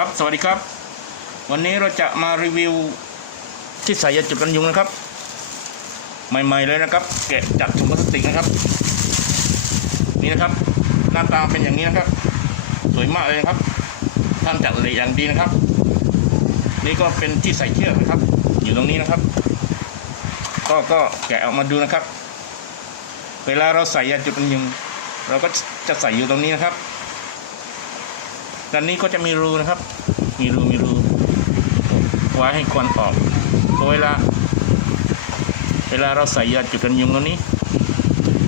ครับ สวัสดีครับ วันนี้เราจะมารีวิว ที่ใส่ยาจุดกันยุงนะครับ ใหม่ๆเลยนะครับ แกะจากถุงพลาสติกนะครับ นี่นะครับ หน้าตาเป็นอย่างนี้นะครับ สวยมากเลยนะครับท่านจัดเลยอย่างดีนะครับ นี่ก็เป็นที่ใส่เชือกนะครับ อยู่ตรงนี้นะครับ ก็ก็แกะออกมาดูนะครับ เวลาเราใส่ยาจุดกันยุง เราก็จะใส่อยู่ตรงนี้นะครับ ด้านนี้ก็จะมีรูนะครับ มีรูมีรูไว้ให้ควันออกพอเวลา เวลาเราใส่ยาจุดกันยุงตรงนี้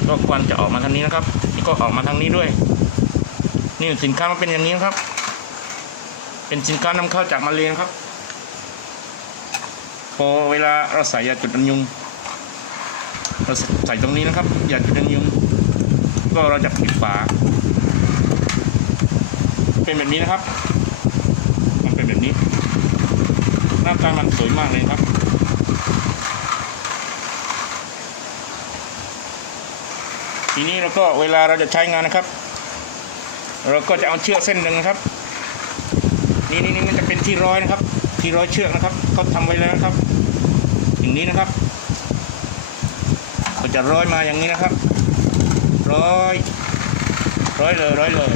ก็ควันจะออกมาทางนี้นะครับนี่ก็ออกมาทางนี้ด้วย นี่สินค้ามันเป็นอย่างนี้นครับ เป็นสินค้านำเข้าจากมาเลนะครับ พอเวลาเราใส่ยาจุดกันยุง เราใส่ตรงนี้นะครับยาจุดกันยุง ก็เราจะปิดฝา เป็นแบบนี้นะครับ มันเป็นแบบนี้ หน้าตามันสวยมากเลยครับ ทีนี้เราก็เวลาเราจะใช้งานนะครับ เราก็จะเอาเชือกเส้นหนึ่งนะครับ นี่นี่นี่มันจะเป็นที่ร้อยนะครับ ที่ร้อยเชือกนะครับเขาทำไว้แล้วนะครับ อย่างนี้นะครับก็จะร้อยมาอย่างนี้นะครับ ร้อย ร้อยเลยร้อยเลย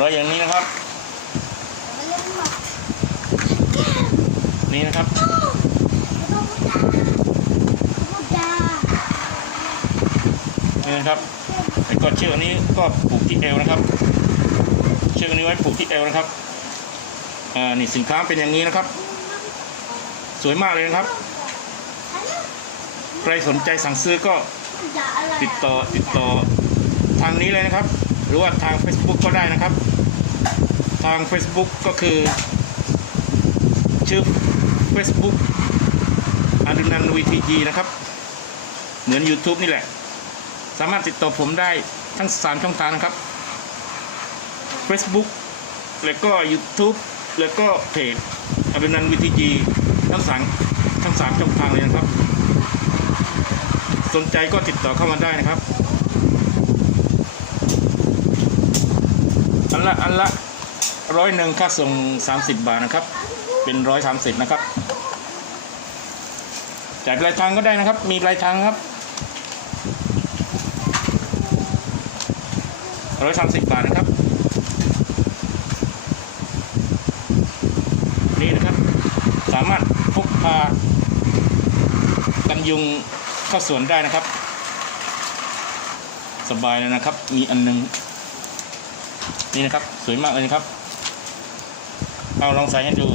ร้อยอย่างนี้นะครับ นี่นะครับ นี่นะครับแล้วก็เชือกนี้ก็ผูกที่เอวนะครับ เชือกนนี้ไว้ผูกที่เอวนะครับอ่านี่สินค้าเป็นอย่างนี้นะครับ สวยมากเลยนะครับ ใครสนใจสั่งซื้อก็ติดต่อติดต่อทางนี้เลยนะครับ หรือว่าทาง Facebook ก็ได้นะครับ ทาง Facebook ก็คือ ชื่อ Facebook อดุนันวีทีจีนะครับ เหมือน YouTube นี่แหละ สามารถติดต่อผมได้ทั้ง 3 ช่องทางนะครับ Facebook แล้วก็ YouTube แล้วก็เพจอดุนันวีทีจีทั้งสามทั้งสามช่องทางเลยนะครับ สนใจก็ติดต่อเข้ามาได้นะครับ อันละอันละ ร้อยหนึ่งค่าส่ง 30 บาทนะครับ เป็นร้อยสามสิบนะครับจ่ายปลายทางก็ได้นะครับ มีปลายทางครับร้อยสามสิบบาทนะครับ นี่นะครับ สามารถพกพากันยุงเข้าสวนได้นะครับ สบายเลยนะครับ มีอันหนึง นี่นะครับ สวยมากเลยครับ เอาลองใส่ให้ดู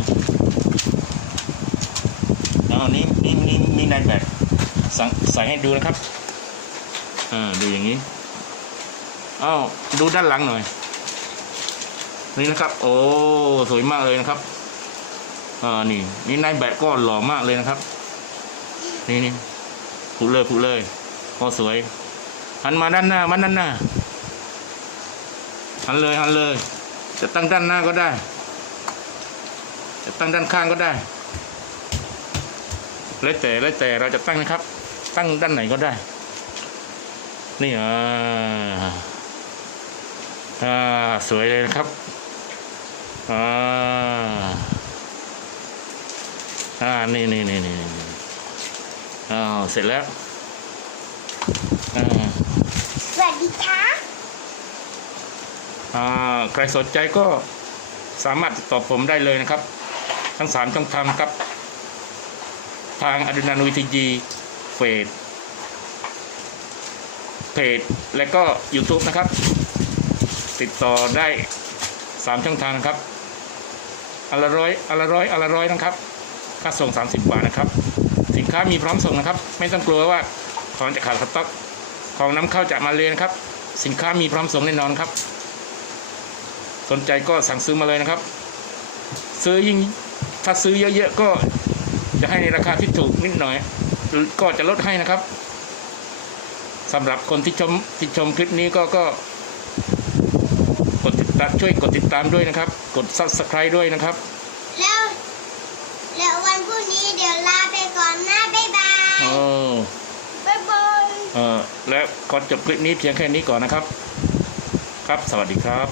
เอานี่นี่นี่มีนายแบบใส่ให้ดูนะครับอ่าดูอย่างนี้อ้าวดูด้านหลังหน่อย นี่นะครับ โอ้สวยมากเลยนะครับอ่านี่นี่นายแบบก็หล่อมากเลยนะครับ นี่นี่ผูเลยผูเลยก็สวยหันมาด้านหน้ามันด้านหน้าหันเลยหันเลย จะตั้งด้านหน้าก็ได้ จะตั้งด้านข้างก็ได้ แล้วแต่แล้วแต่เราจะตั้งนะครับ ตั้งด้านไหนก็ได้ นี่อ่าอ่าสวยเลยนะครับอ่าอ่านี่นี่นี่นี่นี่อ้าวเสร็จแล้วอ่าสวัสดีค่ะอ่าใครสนใจก็สามารถติดต่อผมได้เลยนะครับ ทั้งสามช่องทางครับ ทางอดุนันวิทยีเฟซเพจและก็ YouTube นะครับ ติดต่อได้สามช่องทางนะครับอนละร้อยอนละร้อยอนละร้อยนะครับ ค่าส่ง 30 บาทนะครับ สินค้ามีพร้อมส่งนะครับ ไม่ต้องกลัวว่าของจะขาดสต็อกของน้ำเข้าจากมาเลยนะครับ สินค้ามีพร้อมส่งแน่นอนครับ สนใจก็สั่งซื้อมาเลยนะครับ ซื้อยิ่ง ถ้าซื้อเยอะๆก็จะให้ในราคาที่ถูกนิดหน่อย ก็จะลดให้นะครับสำหรับคนที่ชมที่ชมคลิปนี้ก็ก็กดติดตามช่วยกดติดตามด้วยนะครับ กด subscribe ด้วยนะครับ แล้วแล้ววันพรุ่งนี้เดี๋ยวลาไปก่อนนะบ๊ายบายโอ้บ๊ายบายเอ่อและขอจบคลิปนี้เพียงแค่นี้ก่อนนะครับ ครับสวัสดีครับ